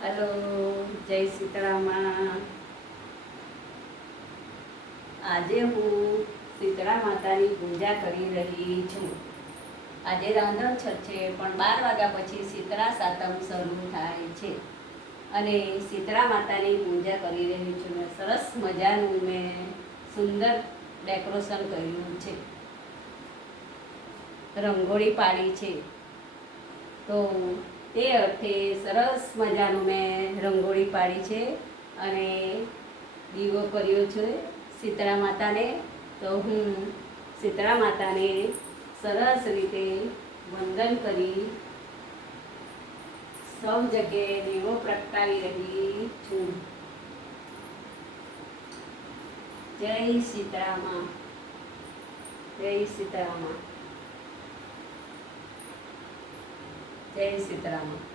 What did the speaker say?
Hello, જય સીતળામાં. આજે હું શીતળા માતાની પૂજા કરી રહી છું. આજે રાંધણછઠ છે, પણ 12 વાગ્યા પછી શીતળા સાતમ શરૂ થાય છે અને શીતળા માતાની પૂજા કરી રહી છું. સરસ મજાનું મેં સુંદર ડેકોરેશન કર્યું છે, રંગોળી પાડી છે. તો તે અર્થે સરસ મજાનું મેં રંગોળી પાડી છે અને દીવો કર્યો છે શીતળા માતાને. તો હું શીતળા માતાને સરસ રીતે વંદન કરી સૌ જગ્યાએ દીવો પ્રગટાવી રહી છું. જય સીતળામાં, જય સીતળામાં, જય સીતળામાં.